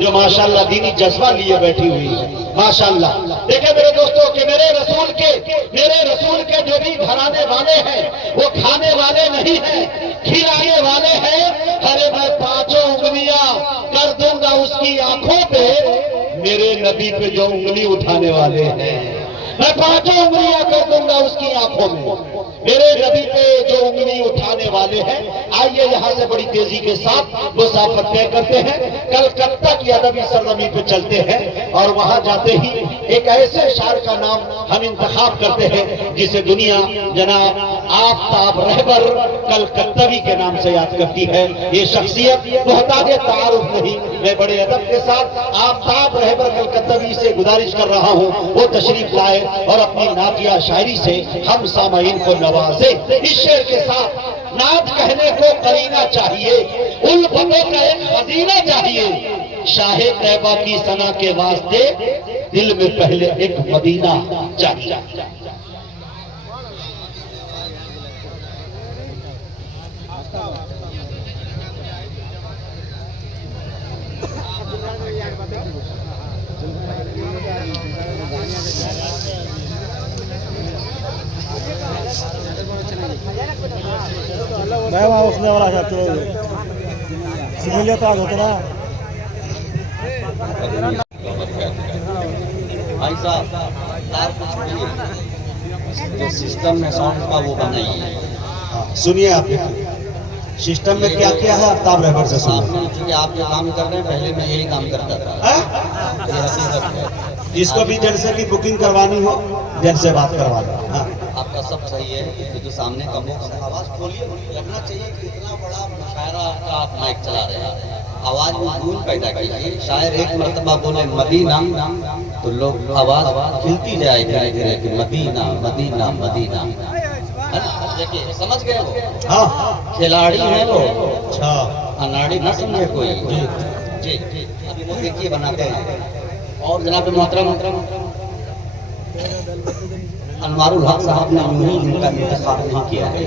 जो माशाल्लाह दीनी जज्बा लिए बैठी हुई है माशाल्लाह। देखे मेरे दोस्तों कि मेरे रसूल के जो भी घराने वाले हैं वो खाने वाले नहीं हैं, खिलाने वाले हैं। अरे मैं 5 उंगलियां कर दूंगा उसकी आंखों पे, मेरे नबी पे जो उंगली उठाने वाले हैं मैं 5 उंगलियां कर दूंगा उसकी आंखों में, मेरे नबी पे जो उंगली उठाने वाले हैं। आइए यहाँ से बड़ी तेजी के साथ मुसाफिर तय करते हैं, कलकत्ता की अदबी सरजमी पे चलते हैं और वहां जाते ही एक ऐसे शायर का नाम हम इंतखाब करते हैं जिसे दुनिया जनाब आफ्ताब रहबर कलकत्तवी के नाम से याद करती है। ये शख्सियत मोहताज तारुफ नहीं, मैं बड़े अदब के साथ आफ्ताब रहबर कलकत्तवी से गुजारिश कर रहा हूँ वो तशरीफ लाए और अपनी नातिया शायरी से हम सामाईन को नवाजे। इस शेर के साथ नात कहने को करीना चाहिए, उल्फतों का एक खजीना चाहिए, शाहे तैबा की सना के वास्ते दिल में पहले एक मदीना चाहिए। मैं वहाँ उसने वाला था तो सिमिलिया तो आज होता ना। भाई साहब जो सिस्टम में साउंड का वो बनाइए। सुनिए आप सिस्टम में क्या क्या है आफ्ताब रहबर से सुनिए। क्योंकि आप जो काम कर रहे हैं पहले मैं यही काम करता था। ये हकीकत है। जिसको भी जन से भी बुकिंग करवानी हो जन से बात करवा लो। हाँ। आपका सब सही है, तो जो सामने का मुख आवाज खोलिए, लगना चाहिए कि इतना बड़ा मुशायरा का आप माइक चला रहे हैं, आवाज में गूंज पैदा कीजिए। शायर एक मर्तबा बोले मदीना तो लोग आवाज खिलती जाए धीरे धीरे कि मदीना मदीना मदीना। देखिए समझ गए वो। हाँ खिलाड़ी है वो। अच्छा अनाड़ी ना समझे कोई। जी अभी वो देखिए बनाते हैं। और जनाब मोहतरम अनवारुल हक साहब ने यूं ही इनका इंतखाब नहीं किया है।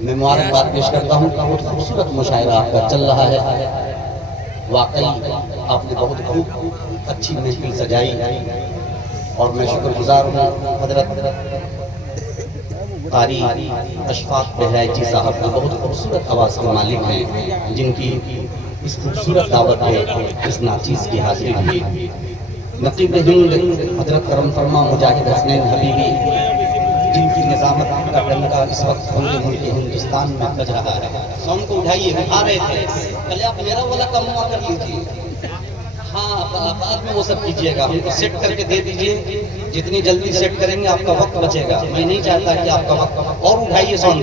मैं मुबारकबाद पेश करता हूँ। बहुत खूबसूरत मुशायरा आपका चल रहा है। वाकई आपने बहुत खूब अच्छी महफिल सजाई और मैं शुक्रगुजार हूँ हजरत कारी अशफाक बहराइची साहब का। बहुत खूबसूरत आवाज़ के मालिक हैं जिनकी इस खूबसूरत दावत पे इस नाचीज़ की हाजिरी हुई। नकीब हिंद हजरत करम फरमा मुजाहिद हसनैन हबीबी जिनकी निजामत का डंका इस वक्त पूरे मुल्क हिंदुस्तान में बज रहा है। साउंड को उठाइए, उठा रहे थे कल आप मेरा वाला कम हुआ कर लीजिए। हाँ बाद में वो सब कीजिएगा, हमको सेट करके दे दीजिए। जितनी जल्दी सेट करेंगे आपका वक्त बचेगा। मैं नहीं चाहता कि आपका वक्त। और उठाइए साउंड।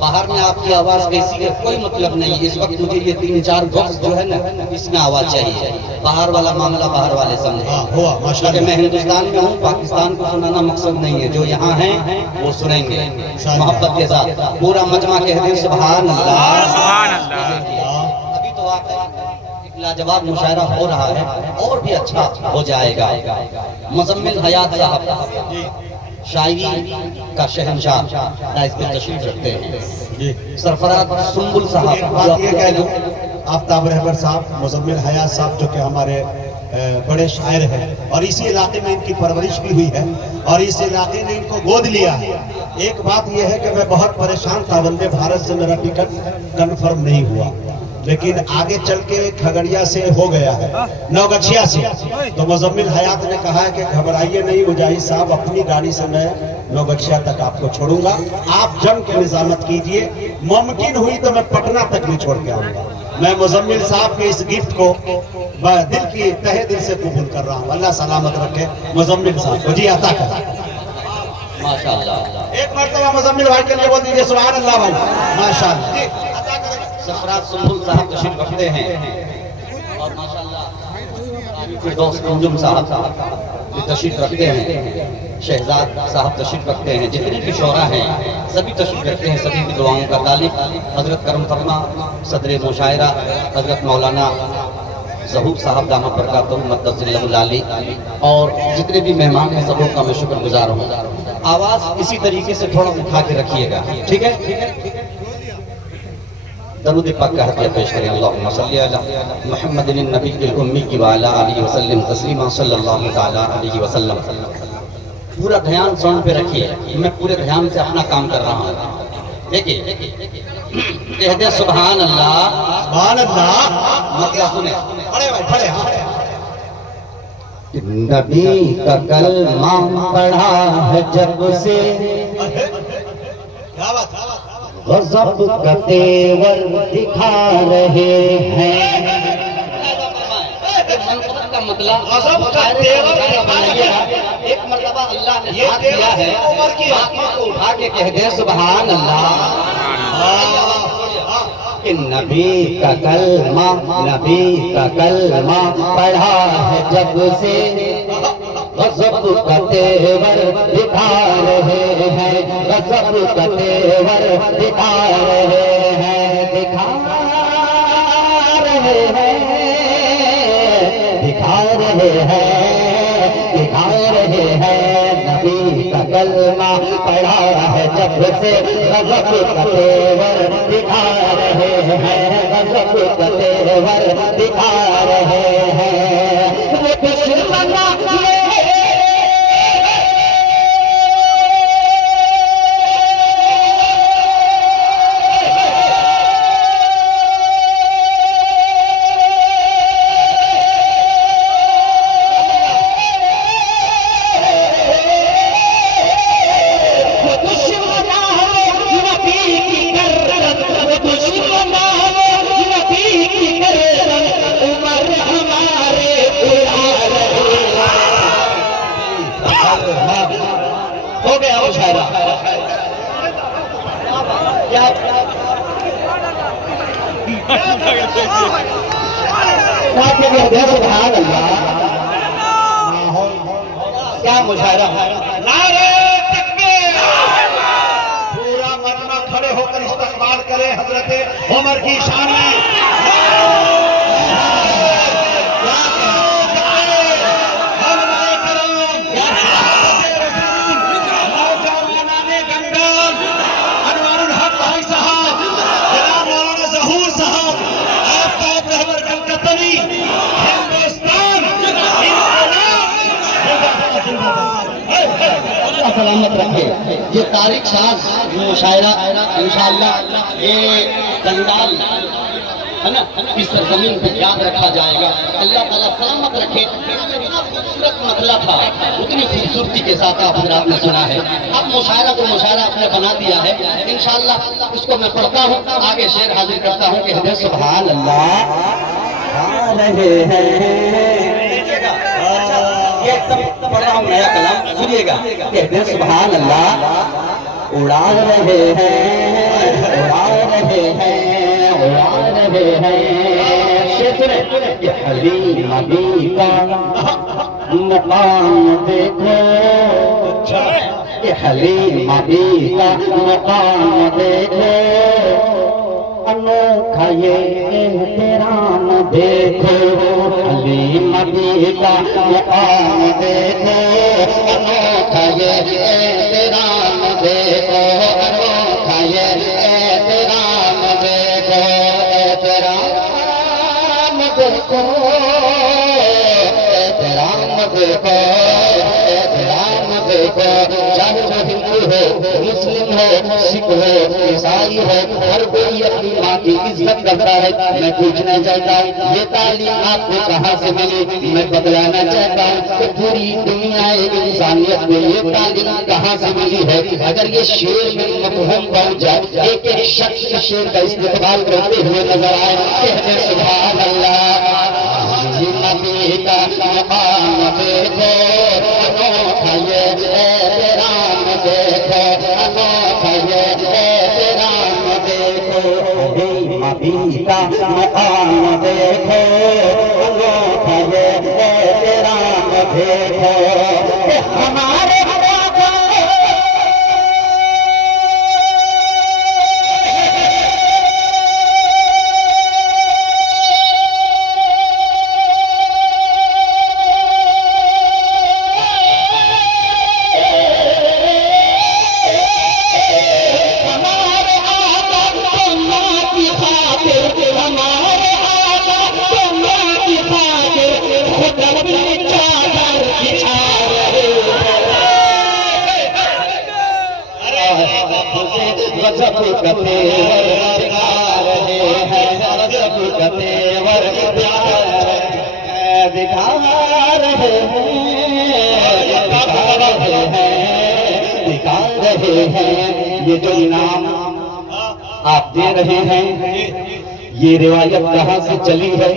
बाहर में आपकी आवाज़ कैसी है कोई मतलब नहीं। इस वक्त मुझे ये 3-4 बॉक्स जो है ना इसमें आवाज़ चाहिए। बाहर वाला मामला बाहर वाले समझे। मैं हिंदुस्तान में हूँ, पाकिस्तान को सुनाना मकसद नहीं है। जो यहाँ हैं वो सुनेंगे मोहब्बत के साथ। पूरा मजमा कह दे सुभान अल्लाह सुभान अल्लाह। अभी तो आप लाजवाब मुशायरा हो रहा है और भी अच्छा हो जाएगा। मुज़म्मिल हयात साहब शायरी का शहंशाह इस पे तशरीफ रखते हैं। सरफराज सुंबुल साहब बात ये कह दूं आफ्ताब रहबर साहब मुज़म्मिल हयात साहब जो कि हमारे बड़े शायर हैं और इसी इलाके में इनकी परवरिश भी हुई है और इस इलाके ने इनको गोद लिया है। एक बात यह है कि मैं बहुत परेशान था, वंदे भारत से मेरा टिकट कन्फर्म नहीं हुआ, लेकिन आगे चल के खगड़िया से हो गया है, नौगछिया से। तो मुज़म्मिल हयात ने कहा है कि घबराइए नहीं मुजाहिद साहब, अपनी गाड़ी से मैं नौगछिया तक आपको छोड़ूंगा, आप जम के निजामत कीजिए। मुमकिन हुई तो मैं पटना तक भी छोड़ के आऊंगा। मैं मुज़म्मिल साहब के इस गिफ्ट को दिल की तहे दिल से कबूल कर रहा हूँ। अल्लाह सलामत रखे मुज़म्मिल साहब को। जी अता कर माशाअल्लाह। एक मरतबा मुज़म्मिल भाई के लिए बोल दीजिए सुभान अल्लाह भाई। माशाअल्लाह। सरफराज सुंबुल साहब तशरीफ रखते हैं और माशाअल्लाह फिरदौस अंजुम साहब तशरीफ रखते हैं। शहजाद साहब तशरीफ रखते हैं। जितने भी शोरा हैं सभी तशरीफ रखते हैं। सभी की दुआओं का तालिब हजरत करम फरमा सदर मुशायरा हजरत मौलाना ज़हूर साहब दामद बरकातहू मद्दसिल्लहुल आली और जितने भी मेहमान हैं सबों का मैं शुक्रगुजार हूँ। आवाज़ इसी तरीके से थोड़ा उठा के रखिएगा, ठीक है? दरूद पाक का हदिया पेश करें। अल्लाहुम्मा सल्ली अला मुहम्मदिन नबील उम्मी व अला आलिहि वसल्लम तस्लीमा सल्लल्लाहु तआला अलैहि वसल्लम। पूरा ध्यान साउंड पे रखिए, मैं पूरे ध्यान से अपना काम कर रहा हूँ। देखिए कहते हैं सुभान अल्लाह, सुभान अल्लाह। मतलब सुने, खड़े भाई खड़े। हाँ नबी का कलमा पढ़ा है जब से, क्या बात, गज़ब का तेवर दिखा रहे हैं। का मतलब गज़ब का तेवर बनाइएगा। एक मर्तबा अल्लाह ने ये हाथ दिया है, उमर की बाकी को उठा के कह दे सुभान अल्लाह। कि नबी का कलमा पढ़ा है जब से, गज़ब का तेवर दिखा रहे हैं, गज़ब का तेवर दिखा रहे हैं, दिखा रहे हैं, दिखा रहे हैं, दिखा रहे हैं। नबी का कलमा पढ़ा है जब से, गज़ब का तेवर दिखा रहे हैं, गज़ब का तेवर दिखा रहे हैं। वो दुश्मना हो गया वो शायरा। क्या सुभान अल्लाह, क्या मुशायरा। नारे तकबीर। पूरा मजमा खड़े होकर इस्तकबाल करे हजरत उमर की शान में। सलामत रखे। ये तारीख साज मुशायरा इंशाअल्लाह ये जंजाल है ना, इस सरजमीन पे याद रखा जाएगा। अल्लाह ताला सलामत रखे। खूबसूरत मतला था, उतनी खूबसूरती के साथ आपने सुना है। अब मुशायरा को मुशायरा आपने बना दिया है। इंशाअल्लाह इसको मैं पढ़ता हूँ, आगे शेर हाजिर करता हूँ कि हज़रत सुभान अल्लाह आ रहे हैं। एकदम पढ़ रहा हूँ नया कलाम, सुनिएगा। कहते हैं सुभान अल्लाह उड़ा रहे हैं, उड़ा रहे हैं, उड़ा रहे हैं। शेर सुने, कि हलीम नबी का मुकाम देखो, कि हलीम नबी का मुकाम देखो, अनोखा ये एहतराम देखो, हलीम नबी का मुकाम देखो, अनोखा ये एहतराम देखो, अनोखा ये एहतराम देखो, एहतराम देखो, एहतराम देखो, एहतराम देखो। चाहे वो हिंदू हो, मुस्लिम हो, सिख हो, ईसाई हो, हर कोई अपनी माँ की इज्जत करता है। मैं पूछना चाहता हूँ ये तालीम आपको कहाँ से मिली? मैं बतलाना चाहता हूँ कि पूरी दुनिया इंसानियत में ये तालीम कहाँ से मिली है। अगर ये शेर में मफ़हूम पहुँच जाए, एक एक शख्स के शेर का इस्तेमाल करते हुए नजर आए, कहते सुभान अल्लाह। नबी का मकाम देखो, अनोखा ये एहतराम देखो, अनोखा ये एहतराम देखो, नबी का मकाम देखो, अनोखा ये एहतराम देखो। हमारे दिखा रहे हैं ये जो इनाम आप दे रहे हैं, ये रिवायत कहाँ से चली है?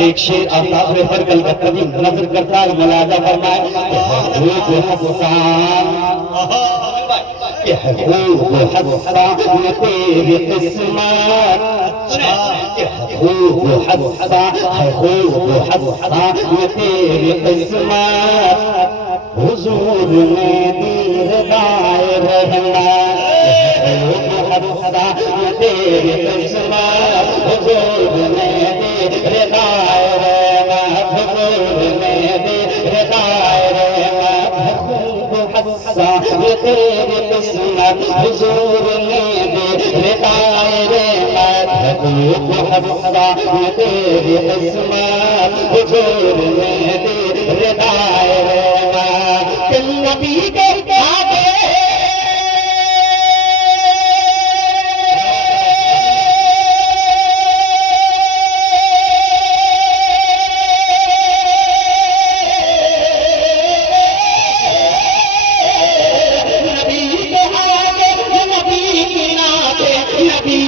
एक शेर आफ्ताब रहबर कलकत्ता में नजर करता है, मुलाजा फरमाए खूब हस्सा तेरी किस्मत, खूब हस्सा है, खूब हस्सा तेरी किस्मत, हुजूर में दीदार रहना, खूब हस्सा तेरी किस्मत, हुजूर में दीदार रहना, हुजूर में दीदार रहना, खूब हस्सा तेरी किस्मत, हुजूर में दीदार रहना, खूब हस्सा तेरी किस्मत, हुजूर में दीदार रहना। नबी के आगे नबी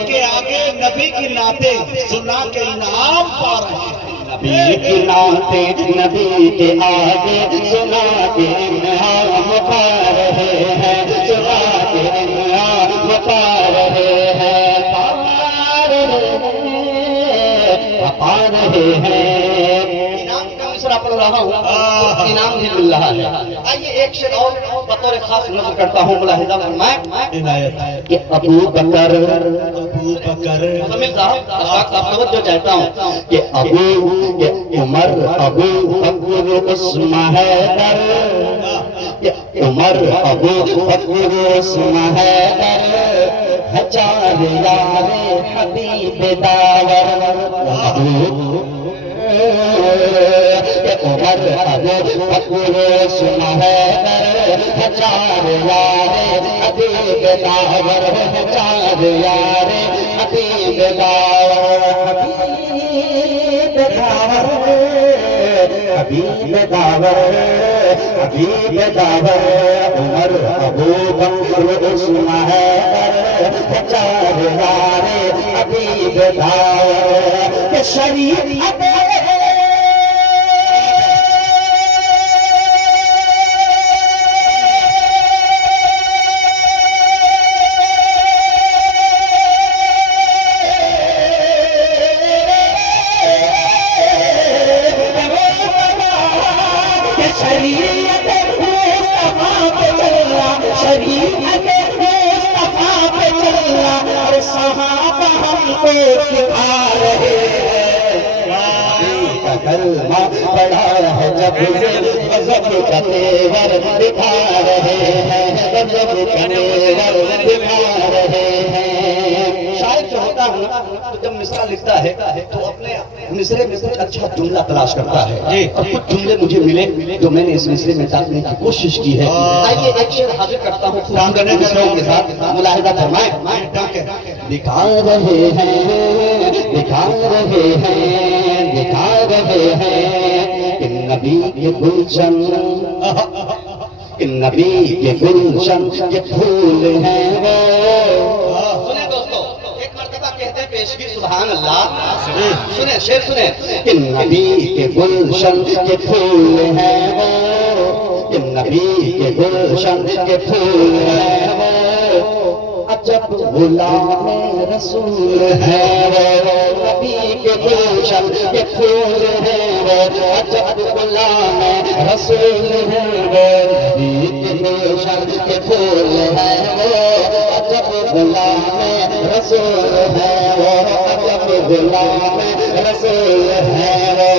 के आगे नबी की नाते सुना के इनाम पा रहे हैं। नबी के नाते नबी के आगे सुना के इनाम पा रहे हैं, सुना के इनाम पा रहे हैं, पा रहे हैं। इनाम का मिसरा पढ़ रहा हूँ, इनाम भी मिल रहा है। आइए एक शेर और बतौर खास नजर करता हूँ, मुलाहिजा फरमाए कि अबू बकर साहब तवज्जो चाहता हूँ कि अबू के उमर, अबू बकर उस्मान हैदर, उमर अबू बकर उस्मान हैदर, हजार यारे हबीब दावर, उमर अबू बकर उस्मान हैदर, हजार यारे हबीब दावर, हजार यारे हबीब दावर, हबीब दावर, हबीब दावर, हबीब दावर, उमर अबू बकर उस्मान हैदर, हजार यारे हबीब दावर, के शरीयत कलमा पढ़ा है जब से गजब का तेवर दिखा रहे हैं, गजब का तेवर दिखा रहे हैं। शायद जो होता है ना, तो जब मिसरा लिखता है तो अपने मिसरे में कुछ अच्छा जुमला तलाश करता है, और कुछ जुमले मुझे मिले जो मैंने इस मिसरे में डालने की कोशिश की है। आइए एक शेर हाजिर करता हूँ काम करने के साथ, मुलाहिजा फरमाए। दिखा रहे हैं, दिखा रहे हैं, दिखा रहे हैं कि नबी के गुलशन, कि नबी के गुलशन के फूल हैं वो। सुने दोस्तों, एक मर्तबा कहते हैं पेशगी सुभान अल्लाह। सुने शेर सुने कि नबी के गुलशन के फूल हैं वो, कि नबी के गुलशन के फूल हैं वो, अजब गुलाम रसूल है वो, नबी के गुलशन के फूल है वो, अजब गुलाम रसूल है वो, नबी के गुलशन के फूल है वो, अजब गुलाम रसूल है वो, अजब गुलाम रसूल है वो।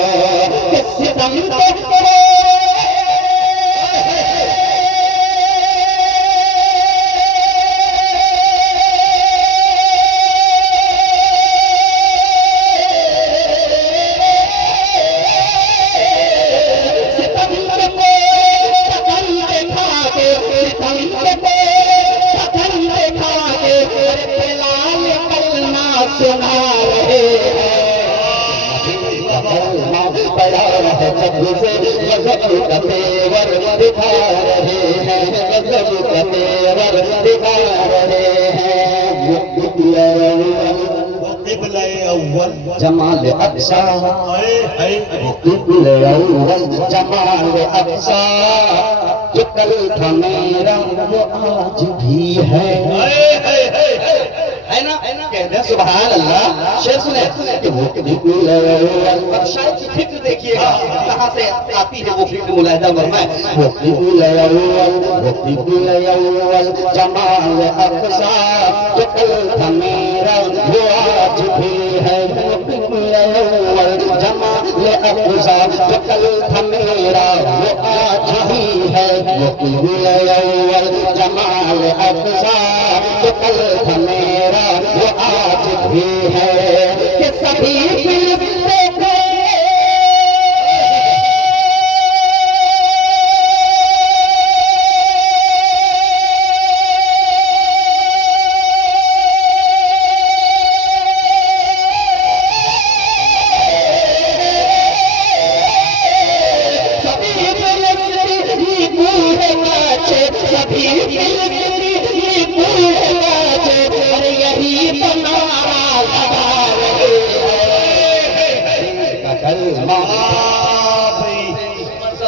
किस दम पे गज का तेवर दिखा रहे हैं। वो क़िबला अव्वल जमाल अक्सा, वो क़िबला अव्वल जमाल अक्सा, जो कल था मेरा वो आज भी है ना? कहते हैं सुभान अल्लाह। शेर सुने कि वो क़िबला अव्वल, अब शायद की फिक्र देखिएगा कहाँ से आती है वो फिक्र, मुलाहिदा फरमाए। वो क़िबला अव्वल, वो क़िबला अव्वल जमाल अक्सा, जो कल था मेरा वो आज भी है। वो क़िबला अव्वल जमाल अक्सा, जो कल था मेरा वो आज भी है। वो क़िबला अव्वल जमाल अक्सा, जो कल था मेरा वो आज भी है। कि सभी फिलिस्तीन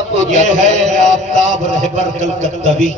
को ये है आफ्ताब रहबर कलकत्तवी।